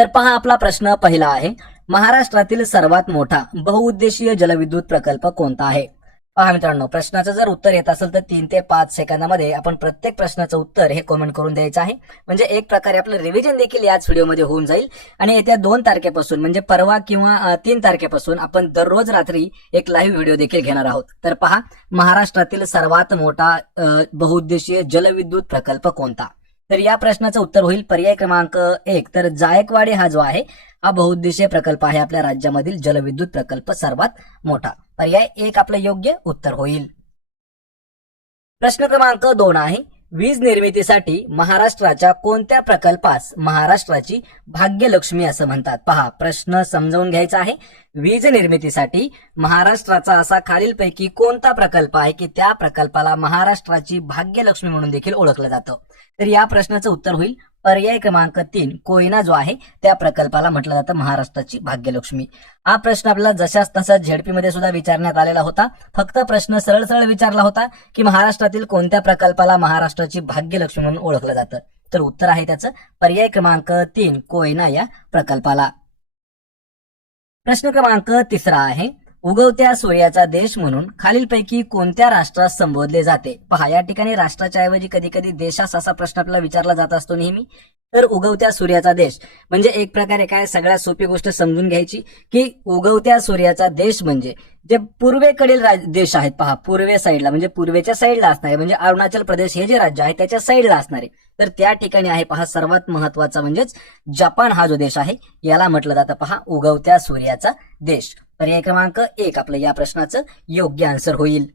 तर पहा आपला प्रश्न पहिला आहे, महाराष्ट्रातील सर्वात मोठा बहुउद्देशीय जलविद्युत प्रकल्प कोणता आहे? पहा मित्रांनो, प्रश्नाचं जर उत्तर येत असेल तर 3 ते 5 सेकंदामध्ये आपण प्रत्येक प्रश्नाचं उत्तर हे कमेंट करून द्यायचं आहे. म्हणजे एक प्रकारे आपलं रिव्हिजन देखील याच व्हिडिओमध्ये होऊन जाईल. आणि येत्या 2 तारखेपासून म्हणजे परवा किंवा 3 तारखेपासून आपण दररोज रात्री एक लाईव्ह व्हिडिओ देखील घेणार आहोत. तर पहा, महाराष्ट्रातील सर्वात मोठा बहुउद्देशीय जलविद्युत प्रकल्प कोणता? तर या प्रश्नाचं उत्तर होईल पर्याय क्रमांक 1. तर जायकवाडी हा जो आहे हा बहुउद्देशीय प्रकल्प आहे आपल्या राज्यामधील जलविद्युत प्रकल्प सर्वात मोठा. पर्याय 1 आपलं योग्य उत्तर होईल. प्रश्न क्रमांक 2 आहे, वीज निर्मितीसाठी महाराष्ट्राच्या कोणत्या प्रकल्पास महाराष्ट्राची भाग्यलक्ष्मी असं म्हणतात? पहा, प्रश्न समजावून घ्यायचा आहे. वीज निर्मितीसाठी महाराष्ट्राचा असा खालीलपैकी कोणता प्रकल्प आहे की त्या प्रकल्पाला महाराष्ट्राची भाग्यलक्ष्मी म्हणून देखील ओळखलं जातं? तर या प्रश्नाचं उत्तर होईल पर्याय क्रमांक 3. कोयना जो आहे त्या प्रकल्पाला म्हटलं जातं महाराष्ट्राची भाग्यलक्ष्मी. हा प्रश्न आपल्याला जशाच तसा झेडपी मध्ये सुद्धा विचारण्यात आलेला होता. फक्त प्रश्न सरळ सरळ विचारला होता की महाराष्ट्रातील कोणत्या प्रकल्पाला महाराष्ट्राची भाग्यलक्ष्मी म्हणून ओळखलं जातं. तर उत्तर आहे त्याचं पर्याय क्रमांक 3. कोयना या प्रकल्पाला. प्रश्न क्रमांक 3 आहे, उगवत्या सूर्याचा देश म्हणून खालीलपैकी कोणत्या राष्ट्रास संबोधले जाते? पहा, या ठिकाणी राष्ट्राच्या ऐवजी कधी कधी देशास असा प्रश्न आपल्याला विचारला जात असतो नेहमी. तर उगवत्या सूर्याचा देश म्हणजे एक प्रकारे काय, सगळ्यात सोपी गोष्ट समजून घ्यायची की उगवत्या सूर्याचा देश म्हणजे जे पूर्वेकडील देश आहेत. पहा, पूर्वे साईडला म्हणजे पूर्वेच्या साईडला असणारे म्हणजे अरुणाचल प्रदेश हे जे राज्य आहे त्याच्या साईडला असणारे. तर त्या ठिकाणी आहे पहा सर्वात महत्वाचा म्हणजेच जपान हा जो देश आहे याला म्हटलं जातं पहा उगवत्या सूर्याचा देश. पर्याय क्रमांक 1 आपलं या प्रश्नाचं योग्य आन्सर होईल.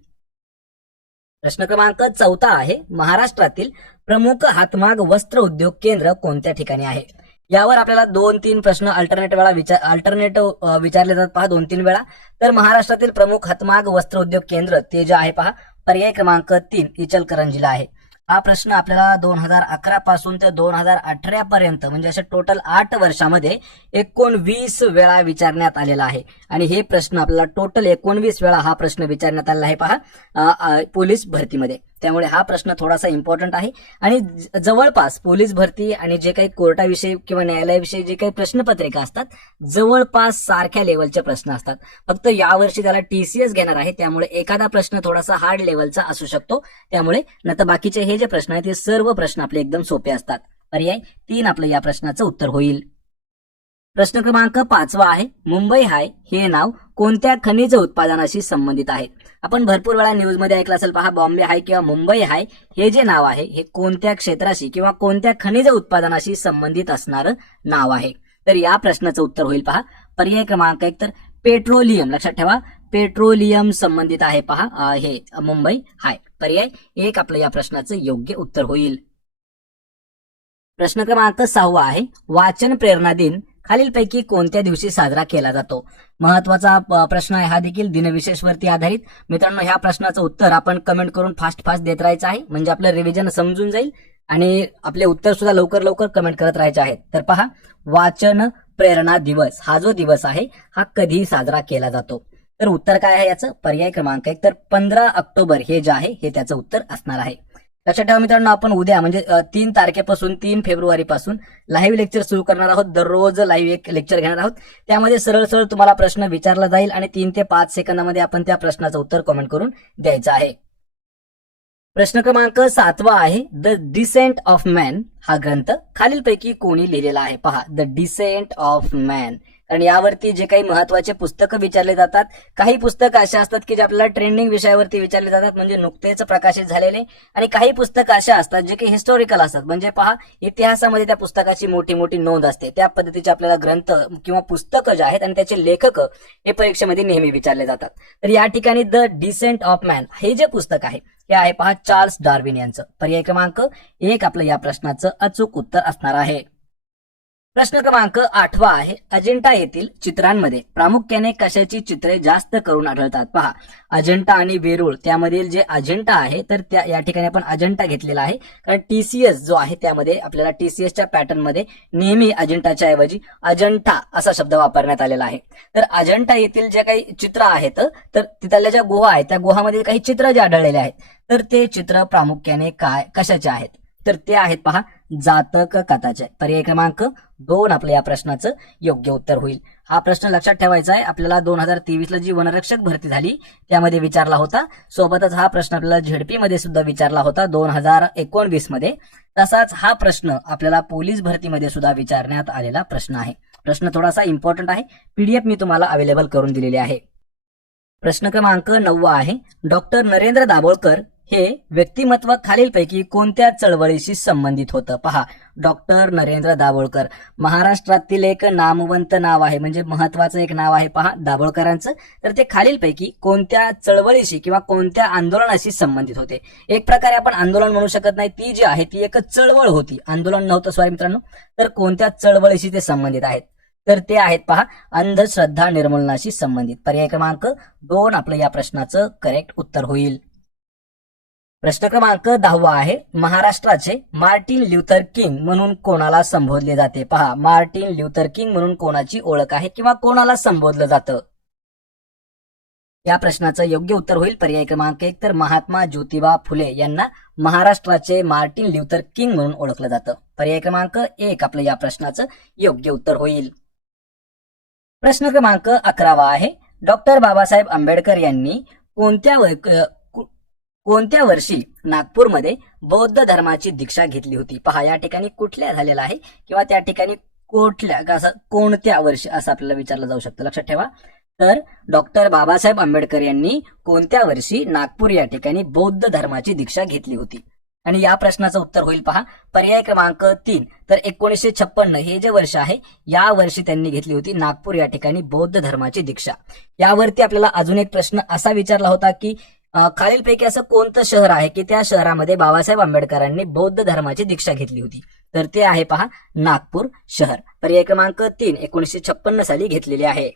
प्रश्न क्रमांक 4 आहे, महाराष्ट्रातील प्रमुख हातमाग वस्त्र उद्योग केंद्र कोणत्या ठिकाणी आहे? यावर आपल्याला 2-3 प्रश्न अल्टरनेट विचारले जातात पहा 2-3 वेळा. तर महाराष्ट्रातील प्रमुख हातमाग वस्त्र उद्योग केंद्र ते जे आहे पहा पर्याय क्रमांक 3 इचलकरंजीला आहे. हा प्रश्न आपल्याला 2011 पासून ते 2018 पर्यंत म्हणजे अशा टोटल 8 वर्षामध्ये 19 वेळा विचारण्यात आलेला आहे. आणि हे प्रश्न आपल्याला टोटल 19 वेळा हा प्रश्न विचारण्यात आलेला आहे पहा पोलीस भरतीमध्ये. त्यामुळे हा प्रश्न थोडासा इम्पॉर्टंट आहे. आणि जवळपास पोलीस भरती आणि जे काही कोर्टाविषयी किंवा न्यायालयाविषयी जे काही प्रश्नपत्रिका असतात जवळपास सारख्या लेवलचे प्रश्न असतात. फक्त यावर्षी त्याला TCS घेणार आहे त्यामुळे एखादा प्रश्न थोडासा हार्ड लेवलचा असू शकतो. त्यामुळे नंतर बाकीचे हे जे प्रश्न आहेत ते सर्व प्रश्न आपले एकदम सोपे असतात. पर्याय 3 आपलं या प्रश्नाचं उत्तर होईल. प्रश्न क्रमांक 5 आहे, मुंबई हाय हे नाव कोणत्या खनिज उत्पादनाशी संबंधित आहे? आपण भरपूर वेळा न्यूज मध्ये ऐकलं असेल पहा, बॉम्बे हाय किंवा मुंबई हाय हे जे नाव आहे हे कोणत्या क्षेत्राशी किंवा कोणत्या खनिज उत्पादनाशी संबंधित असणारं नाव आहे? तर या प्रश्नाचं उत्तर होईल पहा पर्याय क्रमांक 1. तर पेट्रोलियम, लक्षात ठेवा पेट्रोलियम संबंधित आहे पहा हे मुंबई हाय. पर्याय 1 आपलं या प्रश्नाचं योग्य उत्तर होईल. प्रश्न क्रमांक 6 आहे, वाचन प्रेरणा दिन खालीलपैकी कोणत्या दिवशी साजरा केला जातो? महत्वाचा प्रश्न आहे हा देखील दिनविशेषवरती आधारित. मित्रांनो, ह्या प्रश्नाचं उत्तर आपण कमेंट करून फास्ट देत राहायचं आहे म्हणजे आपलं रिव्हिजन समजून जाईल आणि आपले उत्तर सुद्धा लवकर लवकर कमेंट करत राहायचे आहेत. तर पहा, वाचन प्रेरणा दिवस हा जो दिवस आहे हा कधी साजरा केला जातो? तर उत्तर काय आहे याचं? पर्याय क्रमांक 1. तर 15 ऑक्टोबर हे जे आहे हे त्याचं उत्तर असणार आहे. लक्षात ठेवा मित्रांनो, आपण उद्या म्हणजे 3 तारखेपासून 3 फेब्रुवारी पासून लाईव्ह लेक्चर सुरू करणार आहोत. दररोज लाईव्ह एक लेक्चर घेणार आहोत. त्यामध्ये सरळ सरळ तुम्हाला प्रश्न विचारला जाईल आणि 3 ते 5 सेकंदामध्ये आपण त्या प्रश्नाचं उत्तर कमेंट करून द्यायचं आहे. प्रश्न क्रमांक 7 आहे, द डिसेंट ऑफ मॅन हा ग्रंथ खालीलपैकी कोणी लिहिलेला आहे? पहा, द डिसेंट ऑफ मॅन. कारण यावरती जे काही महत्वाचे पुस्तकं विचारले जातात, काही पुस्तकं अशा असतात की जे आपल्याला ट्रेंडिंग विषयावरती विचारले जातात म्हणजे नुकतेच प्रकाशित झालेले, आणि काही पुस्तकं अशा असतात जे काही हिस्टॉरिकल असतात म्हणजे पहा इतिहासामध्ये त्या पुस्तकाची मोठी मोठी नोंद असते. त्या पद्धतीचे आपल्याला ग्रंथ किंवा पुस्तकं जे आहेत आणि त्याचे लेखक हे परीक्षेमध्ये नेहमी विचारले जातात. तर या ठिकाणी द डिसेंट ऑफ मॅन हे जे पुस्तक आहे हे आहे पहा चार्ल्स डार्विन यांचं. पर्याय क्रमांक 1 आपलं या प्रश्नाचं अचूक उत्तर असणार आहे. प्रश्न क्रमांक 8 आहे, अजिंठा येथील चित्रांमध्ये प्रामुख्याने कशाची चित्रे जास्त करून आढळतात? पहा, अजिंठा आणि वेरूळ त्यामधील जे अजिंठा आहे तर त्या या ठिकाणी आपण अजिंठा घेतलेला आहे कारण TCS जो आहे त्यामध्ये आपल्याला TCSच्या पॅटर्न मध्ये नेहमी अजिंठाच्या ऐवजी अजंठा असा शब्द वापरण्यात आलेला आहे. तर अजिंठा येथील जे काही चित्र आहेत तर तिथल्या ज्या गुहा आहेत त्या गुहामध्ये काही चित्र जे आढळलेले आहेत तर ते चित्र प्रामुख्याने कशाचे आहेत? तर ते आहेत पहा जातक कथाचे. पर्याय क्रमांक 2 आपलं या प्रश्नाचं योग्य उत्तर होईल. हा प्रश्न लक्षात ठेवायचा आहे. आपल्याला 2023 जी वनरक्षक भरती झाली त्यामध्ये विचारला होता. सोबतच हा प्रश्न आपल्याला झेडपी मध्ये सुद्धा विचारला होता 2019 मध्ये. तसाच हा प्रश्न आपल्याला पोलीस भरतीमध्ये सुद्धा विचारण्यात आलेला प्रश्न आहे. प्रश्न थोडासा इम्पॉर्टंट आहे. पीडीएफ मी तुम्हाला अवेलेबल करून दिलेली आहे. प्रश्न क्रमांक 9 आहे, डॉक्टर नरेंद्र दाभोळकर हे व्यक्तिमत्व खालीलपैकी कोणत्या चळवळीशी संबंधित होतं? पहा, डॉक्टर नरेंद्र दाभोळकर महाराष्ट्रातील एक नामवंत नाव आहे, म्हणजे महत्वाचं एक नाव आहे पहा दाभोळकरांचं. तर ते खालीलपैकी कोणत्या चळवळीशी किंवा कोणत्या आंदोलनाशी संबंधित होते? एक प्रकारे आपण आंदोलन म्हणू शकत नाही, ती जी आहे ती एक चळवळ होती, आंदोलन नव्हतं सॉरी मित्रांनो. तर कोणत्या चळवळीशी ते संबंधित आहेत? तर ते आहेत पहा अंधश्रद्धा निर्मूलनाशी संबंधित. पर्याय क्रमांक 2 आपलं या प्रश्नाचं करेक्ट उत्तर होईल. प्रश्न क्रमांक 10 आहे, महाराष्ट्राचे मार्टिन ल्युथर किंग म्हणून कोणाला संबोधले जाते? पहा, मार्टिन ल्युथर किंग म्हणून कोणाची ओळख आहे किंवा कोणाला संबोधलं जातं? या प्रश्नाचं योग्य उत्तर होईल पर्याय क्रमांक 1, तर महात्मा ज्योतिबा फुले यांना महाराष्ट्राचे मार्टिन ल्युथर किंग म्हणून ओळखलं जातं. पर्याय क्रमांक 1 आपलं या प्रश्नाचं योग्य उत्तर होईल. प्रश्न क्रमांक 11 आहे, डॉक्टर बाबासाहेब आंबेडकर यांनी कोणत्या वर्षी नागपूरमध्ये बौद्ध धर्माची दीक्षा घेतली होती? पहा, या ठिकाणी कुठल्या झालेला आहे किंवा त्या ठिकाणी कोणत्या वर्षी असं आपल्याला विचारलं जाऊ शकतं. लक्षात ठेवा. तर डॉक्टर बाबासाहेब आंबेडकर यांनी कोणत्या वर्षी नागपूर या ठिकाणी बौद्ध धर्माची दीक्षा घेतली होती? आणि या प्रश्नाचं उत्तर होईल पहा पर्याय क्रमांक 3, तर 1956 हे जे वर्ष आहे या वर्षी त्यांनी घेतली होती नागपूर या ठिकाणी बौद्ध धर्माची दीक्षा. यावरती आपल्याला अजून एक प्रश्न असा विचारला होता की खालीलपैकी असं कोणतं शहर आहे की त्या शहरामध्ये बाबासाहेब आंबेडकरांनी बौद्ध धर्माची दीक्षा घेतली होती? तर ते आहे पहा नागपूर शहर. पर्याय क्रमांक 3 1956 साली घेतलेली आहे.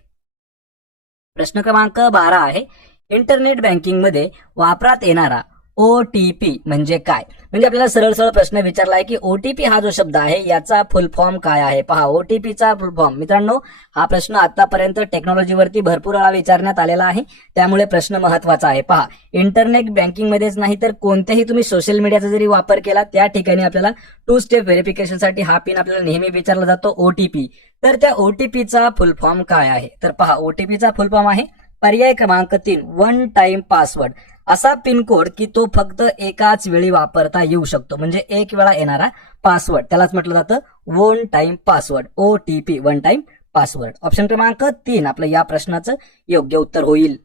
प्रश्न क्रमांक 12 आहे, इंटरनेट बँकिंग मध्ये वापरात येणारा ओटीपी म्हणजे काय? म्हणजे आपल्याला सरळ सरळ प्रश्न विचारला आहे की ओटीपी हा जो शब्द आहे याचा फुल फॉर्म काय आहे? पहा, ओटीपीचा फुल फॉर्म मित्रांनो, हा प्रश्न आतापर्यंत टेक्नॉलॉजीवरती भरपूर वेळा विचारण्यात आलेला आहे, त्यामुळे प्रश्न महत्वाचा आहे. पहा, इंटरनेट बँकिंग मध्येच नाही तर कोणत्याही तुम्ही सोशल मीडियाचा जरी वापर केला त्या ठिकाणी आपल्याला 2 स्टेप व्हेरिफिकेशनसाठी हा पिन आपल्याला नेहमी विचारला जातो ओटीपी. तर त्या ओटीपीचा फुल फॉर्म काय आहे? तर पहा, ओटीपीचा फुल फॉर्म आहे पर्याय क्रमांक 3 वन टाइम पासवर्ड. असा पिनकोड की तो फक्त एकाच वेळी वापरता येऊ शकतो, म्हणजे एक वेळा येणारा पासवर्ड, त्यालाच म्हटलं जातं one time password, OTP one time password. Option क्रमांक 3 आपलं या प्रश्नाचं योग्य उत्तर होईल.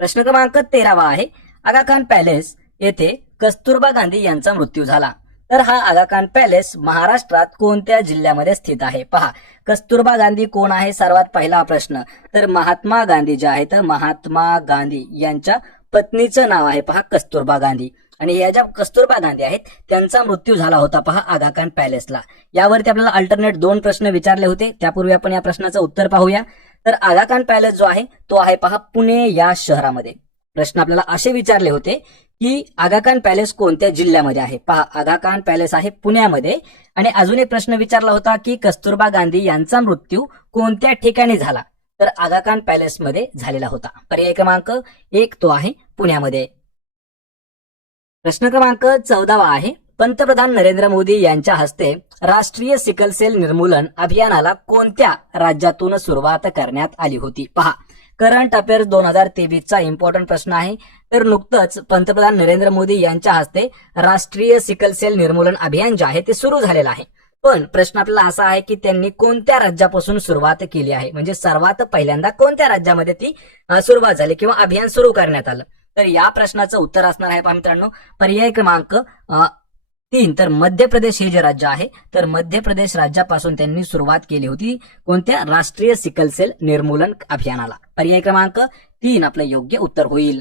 प्रश्न क्रमांक 13 आहे, आगा खान पॅलेस येथे कस्तुरबा गांधी यांचा मृत्यू झाला. तर हा आगा खान पॅलेस महाराष्ट्रात कोणत्या जिल्ह्यामध्ये स्थित आहे? पहा, कस्तुरबा गांधी कोण आहे? सर्वात पहिला प्रश्न, तर महात्मा गांधी जे आहे तर महात्मा गांधी यांच्या पत्नीचं नाव आहे पहा कस्तुरबा गांधी. आणि या ज्या कस्तुरबा गांधी आहेत त्यांचा मृत्यू झाला होता पहा आगा खान पॅलेसला. यावरती आपल्याला अल्टरनेट 2 प्रश्न विचारले होते, त्यापूर्वी आपण या प्रश्नाचं उत्तर पाहूया. तर आगा खान पॅलेस जो आहे तो आहे पहा पुणे या शहरामध्ये. प्रश्न आपल्याला असे विचारले होते की आगा खान पॅलेस कोणत्या जिल्ह्यामध्ये आहे? पहा, आगा खान पॅलेस आहे पुण्यामध्ये. आणि अजून एक प्रश्न विचारला होता की कस्तुरबा गांधी यांचा मृत्यू कोणत्या ठिकाणी झाला? तर आगा खान पॅलेस मध्ये झालेला होता. पर्याय क्रमांक 1 तो आहे पुण्यामध्ये. प्रश्न क्रमांक 14 आहे, पंतप्रधान नरेंद्र मोदी यांच्या हस्ते राष्ट्रीय सिकल सेल निर्मूलन अभियानाला कोणत्या राज्यातून सुरुवात करण्यात आली होती? पहा, करंट अफेअर्स 2023चा इम्पॉर्टंट प्रश्न आहे. तर नुकतंच पंतप्रधान नरेंद्र मोदी यांच्या हस्ते राष्ट्रीय सिकल सेल निर्मूलन अभियान जे आहे ते सुरू झालेलं आहे. पण प्रश्न आपल्याला असा आहे की त्यांनी कोणत्या राज्यापासून सुरुवात केली आहे, म्हणजे सर्वात पहिल्यांदा कोणत्या राज्यामध्ये ती सुरुवात झाली किंवा अभियान सुरू करण्यात आलं? तर या प्रश्नाचं उत्तर असणार आहे पहा मित्रांनो पर्याय क्रमांक 3, तर मध्य प्रदेश हे जे राज्य आहे तर मध्य प्रदेश राज्यापासून त्यांनी सुरुवात केली होती कोणत्या राष्ट्रीय सिकल सेल निर्मूलन अभियानाला. पर्याय क्रमांक 3 आपलं योग्य उत्तर होईल.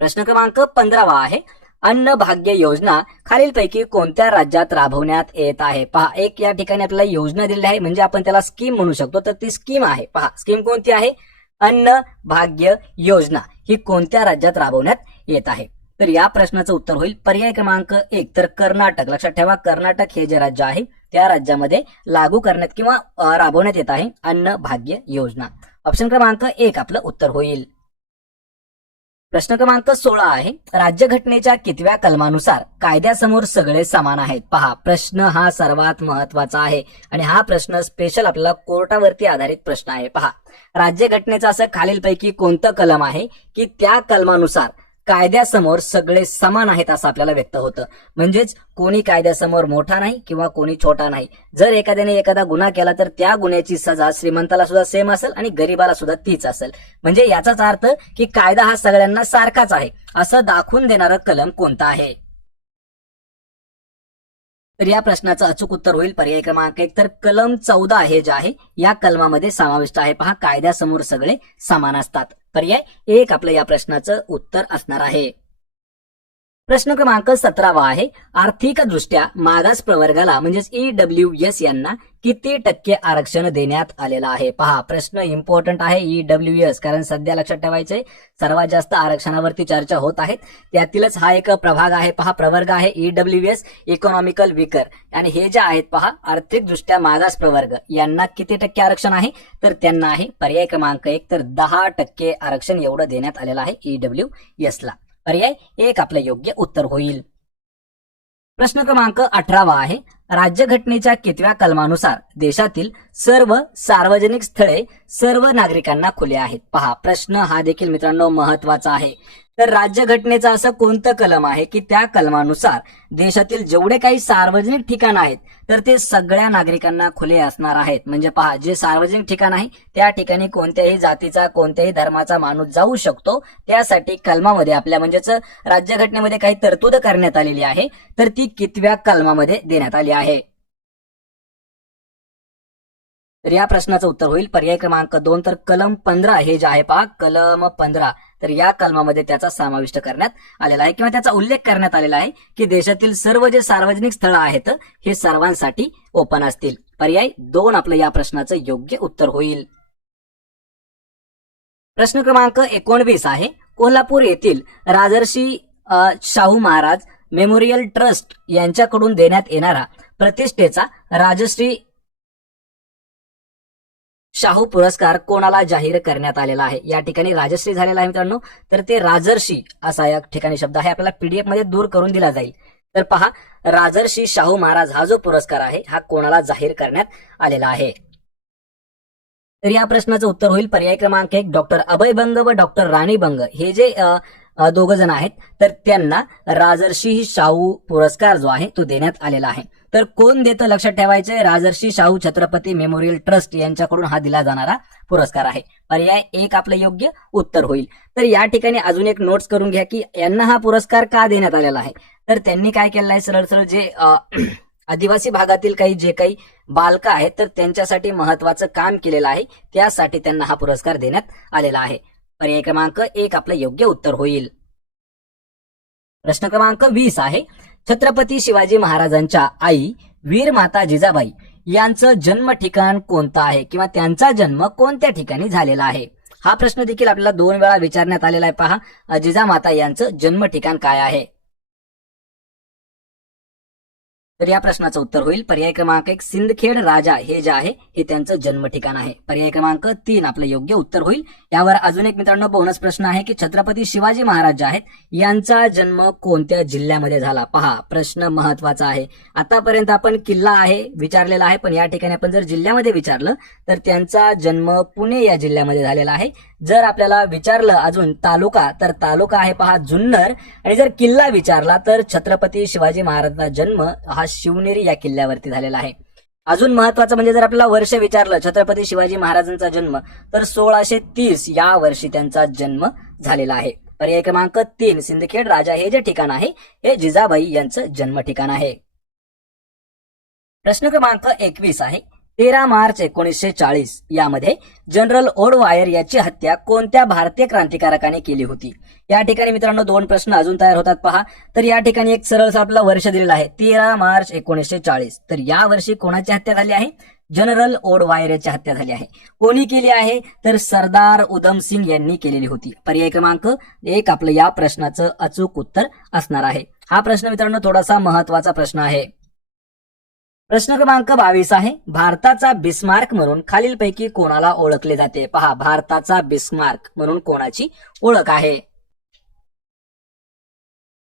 प्रश्न क्रमांक 15 आहे, अन्न भाग्य योजना खालीलपैकी कोणत्या राज्यात राबवण्यात येत आहे? पहा, एक या ठिकाणी आपल्याला योजना दिलेली आहे, म्हणजे आपण त्याला स्कीम म्हणू शकतो. तर ती स्कीम आहे पहा, स्कीम कोणती आहे? अन्न भाग्य योजना ही कोणत्या राज्यात राबवण्यात येत आहे? तर या प्रश्नाचं उत्तर होईल पर्याय क्रमांक 1, तर कर्नाटक. लक्षात ठेवा, कर्नाटक हे जे राज्य आहे त्या राज्यामध्ये लागू करण्यात किंवा राबवण्यात येत आहे अन्न भाग्य योजना. ऑप्शन क्रमांक 1 आपलं उत्तर होईल. प्रश्न क्रमांक 16 आहे, राज्यघटनेच्या कितव्या कलमानुसार कायद्यासमोर सगळे समान आहेत? पहा, प्रश्न हा सर्वात महत्वाचा आहे आणि हा प्रश्न स्पेशल आपल्याला कोर्टावरती आधारित प्रश्न आहे. पहा, राज्यघटनेचं असं खालीलपैकी कोणतं कलम आहे की त्या कलमानुसार कायद्यासमोर सगळे समान आहेत असं आपल्याला व्यक्त होतं. म्हणजेच कोणी कायद्यासमोर मोठा नाही किंवा कोणी छोटा नाही. जर एखाद्याने एखादा गुन्हा केला तर त्या गुन्ह्याची सजा श्रीमंताला सुद्धा सेम असेल आणि गरीबाला सुद्धा तीच असेल. म्हणजे याचाच अर्थ की कायदा हा सगळ्यांना सारखाच आहे असं दाखवून देणारं कलम कोणतं आहे? तर या प्रश्नाचं अचूक उत्तर होईल पर्याय क्रमांक 1. तर कलम 14 हे जे आहे या कलमामध्ये समाविष्ट आहे. पहा, कायद्यासमोर सगळे समान असतात. पर्याय 1 आपलं या प्रश्नाचं उत्तर असणार आहे. प्रश्न क्रमांक 17 आहे, आर्थिकदृष्ट्या मागास प्रवर्गाला म्हणजेच EWS यांना किती टक्के आरक्षण देण्यात आलेलं आहे? पहा, प्रश्न इम्पॉर्टंट आहे EWS, कारण सध्या लक्षात ठेवायचंय सर्वात जास्त आरक्षणावरती चर्चा होत आहेत. त्यातीलच हा एक प्रभाग आहे. पहा, प्रवर्ग आहे EWS, इकॉनॉमिकल वीकर. आणि हे जे आहेत पहा आर्थिकदृष्ट्या मागास प्रवर्ग यांना किती टक्के आरक्षण आहे? तर त्यांना आहे पर्याय क्रमांक 1. तर 10% आरक्षण एवढं देण्यात आलेलं आहे EWS ला. पर्याय 1 आपलं योग्य उत्तर होईल. प्रश्न क्रमांक 18 आहे, राज्यघटनेच्या कितव्या कलमानुसार देशातील सर्व सार्वजनिक स्थळे सर्व नागरिकांना खुले आहेत? पहा, प्रश्न हा देखील मित्रांनो महत्वाचा आहे. तर राज्यघटनेचं असं कोणतं कलम आहे की त्या कलमानुसार देशातील जेवढे काही सार्वजनिक ठिकाण आहेत तर ते सगळ्या नागरिकांना खुले असणार आहेत? म्हणजे पहा, जे सार्वजनिक ठिकाण आहे त्या ठिकाणी कोणत्याही जातीचा कोणत्याही धर्माचा माणूस जाऊ शकतो. त्यासाठी कलमामध्ये आपल्या म्हणजेच राज्यघटनेमध्ये काही तरतूद करण्यात आलेली आहे. तर ती कितव्या कलमामध्ये देण्यात आली आहे? तर या प्रश्नाचं उत्तर होईल पर्याय क्रमांक 2. तर कलम 15 हे जे आहे पहा, कलम 15, तर या कलमामध्ये त्याचा समाविष्ट करण्यात आलेला आहे किंवा त्याचा उल्लेख करण्यात आलेला आहे की देशातील सर्व जे सार्वजनिक स्थळं आहेत हे सर्वांसाठी ओपन असतील. पर्याय 2 आपलं या प्रश्नाचं योग्य उत्तर होईल. प्रश्न क्रमांक 19 आहे, कोल्हापूर येथील राजर्षी शाहू महाराज मेमोरियल ट्रस्ट यांच्याकडून देण्यात येणारा प्रतिष्ठेचा राजश्री शाहू पुरस्कार कोणाला जाहीर करण्यात आलेला आहे? या ठिकाणी राजश्री झालेला आहे मित्रांनो. तर ते राजर्षी असा या ठिकाणी शब्द आहे, आपल्याला पीडीएफ मध्ये दूर करून दिला जाईल. तर पहा, राजर्षी शाहू महाराज हा जो पुरस्कार आहे हा कोणाला जाहीर करण्यात आलेला आहे? तर या प्रश्नाचं उत्तर होईल पर्याय क्रमांक 1. डॉक्टर अभय बंग व डॉक्टर राणी बंग हे जे दोघ जण आहेत तर त्यांना राजर्षी शाहू पुरस्कार जो आहे तो देण्यात आलेला आहे. तर कोण देतं लक्षात ठेवायचंय, राजर्षी शाहू छत्रपती मेमोरियल ट्रस्ट यांच्याकडून हा दिला जाणारा पुरस्कार आहे. पर्याय 1 आपलं योग्य उत्तर होईल. तर या ठिकाणी अजून एक नोट्स करून घ्या की यांना हा पुरस्कार का देण्यात आलेला आहे? तर त्यांनी काय केलेलं आहे, सरळ सरळ जे आदिवासी भागातील काही जे काही बालकं आहेत तर त्यांच्यासाठी महत्वाचं काम केलेलं आहे, त्यासाठी त्यांना हा पुरस्कार देण्यात आलेला आहे. पर्याय क्रमांक 1 आपलं योग्य उत्तर होईल. प्रश्न क्रमांक 20 आहे, छत्रपती शिवाजी महाराजांच्या आई वीर माता जिजाबाई यांचं जन्म ठिकाण कोणतं आहे किंवा त्यांचा जन्म कोणत्या ठिकाणी झालेला आहे? हा प्रश्न देखील आपल्याला 2 वेळा विचारण्यात आलेला आहे. पहा, जिजामाता यांचं जन्म ठिकाण काय आहे? तर या प्रश्नाचं उत्तर होईल पर्याय क्रमांक 1. सिंदखेड राजा हे जे आहे हे त्यांचं जन्म ठिकाण आहे. पर्याय क्रमांक 3 आपलं योग्य उत्तर होईल. यावर अजून एक मित्रांनो बोनस प्रश्न आहे की छत्रपती शिवाजी महाराज जे आहेत यांचा जन्म कोणत्या जिल्ह्यामध्ये झाला? पहा, प्रश्न महत्वाचा आहे. आतापर्यंत आपण किल्ला आहे विचारलेला आहे, पण या ठिकाणी आपण जर जिल्ह्यामध्ये विचारलं तर त्यांचा जन्म पुणे या जिल्ह्यामध्ये झालेला आहे. जर आपल्याला विचारलं अजून तालुका, तर तालुका आहे पहा जुन्नर. आणि जर किल्ला विचारला तर छत्रपती शिवाजी महाराजांचा जन्म हा शिवनेरी या किल्ल्यावरती झालेला आहे. अजून महत्वाचं म्हणजे जर आपल्याला वर्ष विचारलं छत्रपती शिवाजी महाराजांचा जन्म तर 1630 या वर्षी त्यांचा जन्म झालेला आहे. पर्याय क्रमांक 3 सिंदखेड राजा हे जे ठिकाण आहे हे जिजाबाई यांचं जन्म ठिकाण आहे. प्रश्न क्रमांक 21 आहे, 13 मार्च 1940 यामध्ये जनरल ओडवायर याची हत्या कोणत्या भारतीय क्रांतिकारकाने केली होती? या ठिकाणी मित्रांनो 2 प्रश्न अजून तयार होतात. पहा, तर या ठिकाणी एक सरळ आपला वर्ष दिलेला आहे 13 मार्च 1940. तर या वर्षी कोणाची हत्या झाली आहे? जनरल ओडवायर याची हत्या झाली आहे. कोणी केली आहे? तर सरदार उधम सिंग यांनी केलेली होती. पर्याय क्रमांक 1 आपलं या प्रश्नाचं अचूक उत्तर असणार आहे. हा प्रश्न मित्रांनो थोडासा महत्वाचा प्रश्न आहे. प्रश्न क्रमांक 22 आहे, भारताचा बिस्मार्क म्हणून खालीलपैकी कोणाला ओळखले जाते? पहा, भारताचा बिस्मार्क म्हणून कोणाची ओळख आहे?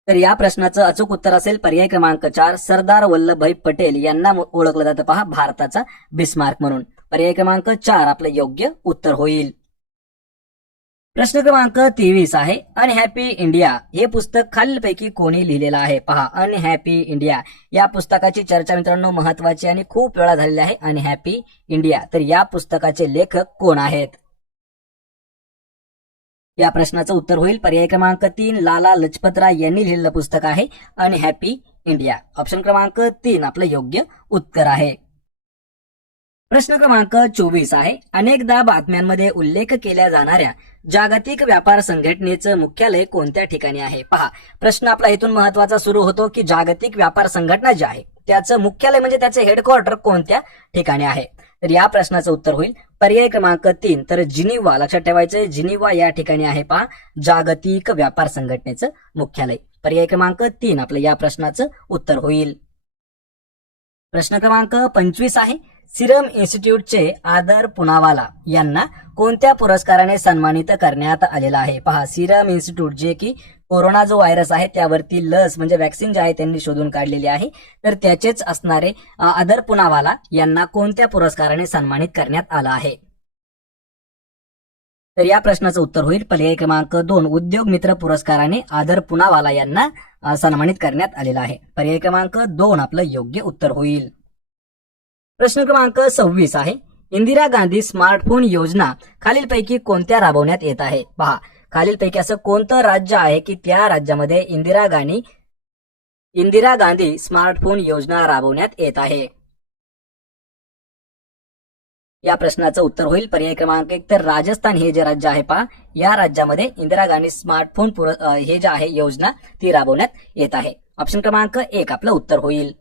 तर या प्रश्नाचं अचूक उत्तर असेल पर्याय क्रमांक 4, सरदार वल्लभभाई पटेल यांना ओळखलं जातं पहा भारताचा बिस्मार्क म्हणून. पर्याय क्रमांक 4 आपलं योग्य उत्तर होईल. प्रश्न क्रमांक 23 आहे, अनहॅपी इंडिया हे पुस्तक खालीलपैकी कोणी लिहिलेलं आहे? पहा, अनहॅपी इंडिया या पुस्तकाची चर्चा मित्रांनो महत्वाची आणि खूप वेळा झालेली आहे. अनहॅपी इंडिया, तर या पुस्तकाचे लेखक कोण आहेत? या प्रश्नाचं उत्तर होईल पर्याय क्रमांक 3, लाला लजपतराय यांनी लिहिलेलं पुस्तक आहे अनहॅपी इंडिया. ऑप्शन क्रमांक 3 आपलं योग्य उत्तर आहे. प्रश्न क्रमांक 24 आहे, अनेकदा बातम्यांमध्ये उल्लेख केल्या जाणाऱ्या जागतिक व्यापार संघटनेचं मुख्यालय कोणत्या ठिकाणी आहे? पहा, प्रश्न आपला इथून महत्वाचा सुरू होतो की जागतिक व्यापार संघटना जी आहे त्याचं मुख्यालय म्हणजे त्याचे हेडक्वार्टर कोणत्या ठिकाणी आहे? तर या प्रश्नाचं उत्तर होईल पर्याय क्रमांक 3, तर जिनिव्हा. लक्षात ठेवायचं, जिनिव्हा या ठिकाणी आहे पहा जागतिक व्यापार संघटनेचं मुख्यालय. पर्याय क्रमांक 3 आपलं या प्रश्नाचं उत्तर होईल. प्रश्न क्रमांक 25 आहे, सिरम इन्स्टिट्यूटचे आदर पुनावाला यांना कोणत्या पुरस्काराने सन्मानित करण्यात आलेला आहे? पहा, सिरम इन्स्टिट्यूट जे की कोरोना जो व्हायरस आहे त्यावरती लस म्हणजे वॅक्सिन जे आहे त्यांनी शोधून काढलेली आहे, तर त्याचेच असणारे आदर पुनावाला यांना कोणत्या पुरस्काराने सन्मानित करण्यात आला आहे? तर या प्रश्नाचं उत्तर होईल पर्याय क्रमांक 2, उद्योग मित्र पुरस्काराने आदर पुनावाला यांना सन्मानित करण्यात आलेला आहे. पर्याय क्रमांक 2 आपलं योग्य उत्तर होईल. प्रश्न क्रमांक 26 आहे, इंदिरा गांधी स्मार्टफोन योजना खालीलपैकी कोणत्या राबवण्यात येत आहे? पहा, खालीलपैकी असं कोणतं राज्य आहे की त्या राज्यामध्ये इंदिरा गांधी स्मार्टफोन योजना राबवण्यात येत आहे? या प्रश्नाचं उत्तर होईल पर्याय क्रमांक 1, तर राजस्थान हे जे राज्य आहे पहा या राज्यामध्ये इंदिरा गांधी स्मार्टफोन हे जे आहे योजना ती राबवण्यात येत आहे. ऑप्शन क्रमांक 1 आपलं उत्तर होईल.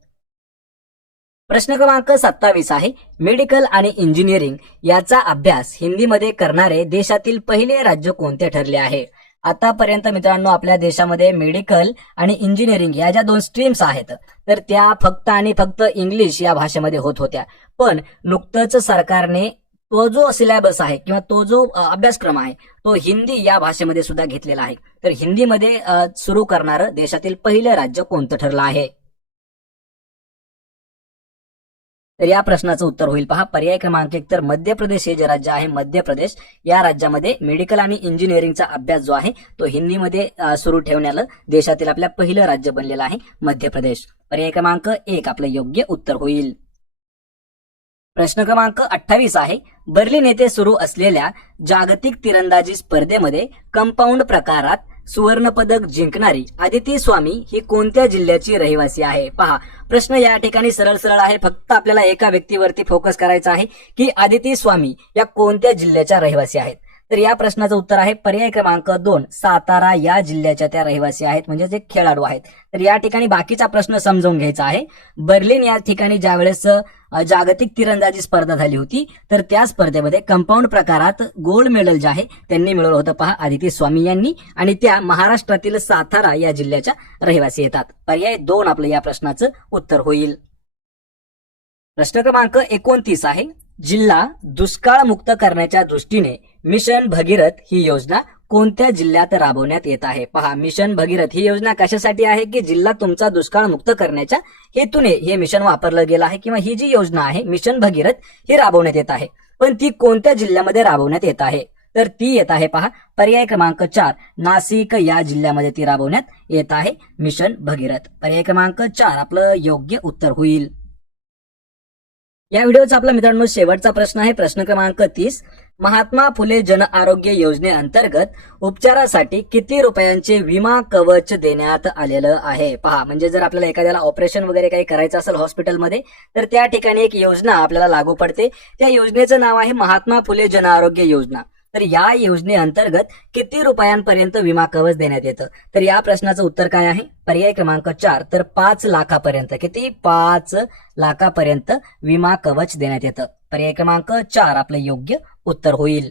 प्रश्न क्रमांक 27 आहे, मेडिकल आणि इंजिनिअरिंग याचा अभ्यास हिंदीमध्ये करणारे देशातील पहिले राज्य कोणते ठरले आहे? आतापर्यंत मित्रांनो आपल्या देशामध्ये मेडिकल आणि इंजिनिअरिंग या ज्या 2 स्ट्रीम्स आहेत तर त्या फक्त आणि फक्त इंग्लिश या भाषेमध्ये होत होत्या, पण नुकतंच सरकारने तो जो सिलेबस आहे किंवा तो जो अभ्यासक्रम आहे तो हिंदी या भाषेमध्ये सुद्धा घेतलेला आहे. तर हिंदीमध्ये सुरू करणारं देशातील पहिलं राज्य कोणतं ठरलं आहे? तर या प्रश्नाचं उत्तर होईल पहा पर्याय क्रमांक 1, तर मध्य प्रदेश हे जे राज्य आहे मध्य प्रदेश या राज्यामध्ये मेडिकल आणि इंजिनिअरिंगचा अभ्यास जो आहे तो हिंदीमध्ये सुरू ठेवण्याला देशातील आपल्या पहिलं राज्य बनलेलं आहे मध्य प्रदेश. पर्याय क्रमांक 1 आपलं योग्य उत्तर होईल. प्रश्न क्रमांक 28 आहे, बर्लिन येथे सुरू असलेल्या जागतिक तिरंदाजी स्पर्धेमध्ये कंपाऊंड प्रकारात सुवर्ण पदक जिंकणारी आदिती स्वामी ही कोणत्या जिल्ह्याची रहिवासी आहे? पहा, प्रश्न या ठिकाणी सरळ सरळ आहे, फक्त आपल्याला एका व्यक्तीवरती फोकस करायचा आहे की आदिती स्वामी या कोणत्या जिल्ह्याच्या रहिवासी आहेत. तर या प्रश्नाचं उत्तर आहे पर्याय क्रमांक 2, सातारा या जिल्ह्याच्या त्या रहिवासी आहेत, म्हणजे जे खेळाडू आहेत. तर या ठिकाणी बाकीचा प्रश्न समजून घ्यायचा आहे. बर्लिन या ठिकाणी ज्यावेळेस जागतिक तिरंदाजी स्पर्धा झाली होती तर त्या स्पर्धेमध्ये कंपाऊंड प्रकारात गोल्ड मेडल जे आहे त्यांनी मिळवलं होतं पहा आदिती स्वामी यांनी, आणि त्या महाराष्ट्रातील सातारा या जिल्ह्याच्या रहिवासी येतात. पर्याय 2 आपलं या प्रश्नाचं उत्तर होईल. प्रश्न क्रमांक 29 आहे, जिल्हा दुष्काळ मुक्त करण्याच्या दृष्टीने मिशन भगीरथ ही योजना कोणत्या जिल्ह्यात राबवण्यात येत आहे? पहा, मिशन भगीरथ ही योजना कशासाठी आहे की जिल्हा तुमचा दुष्काळ मुक्त करण्याच्या हेतूने हे मिशन वापरलं गेलं आहे, किंवा ही जी योजना आहे मिशन भगीरथ ही राबवण्यात येत आहे, पण ती कोणत्या जिल्ह्यामध्ये राबवण्यात येत आहे? तर ती येत आहे पहा पर्याय क्रमांक 4, नाशिक या जिल्ह्यामध्ये ती राबवण्यात येत आहे मिशन भगीरथ. पर्याय क्रमांक 4 आपलं योग्य उत्तर होईल. या व्हिडिओचा आपला मित्रांनो शेवटचा प्रश्न आहे प्रश्न क्रमांक 30, महात्मा फुले जन आरोग्य योजनेअंतर्गत उपचारासाठी किती रुपयांचे विमा कवच देण्यात आलेलं आहे? पहा, म्हणजे जर आपल्याला एखाद्याला ऑपरेशन वगैरे काही करायचं असेल हॉस्पिटलमध्ये तर त्या ठिकाणी एक योजना आपल्याला लागू पडते. त्या योजनेचं नाव आहे महात्मा फुले जन आरोग्य योजना. तर या योजनेअंतर्गत किती रुपयांपर्यंत विमा कवच देण्यात येतं? तर या प्रश्नाचं उत्तर काय आहे? पर्याय क्रमांक 4, तर 5 लाखापर्यंत. किती? 5 लाखापर्यंत विमा कवच देण्यात येतं. पर्याय क्रमांक 4 आपलं योग्य उत्तर होईल.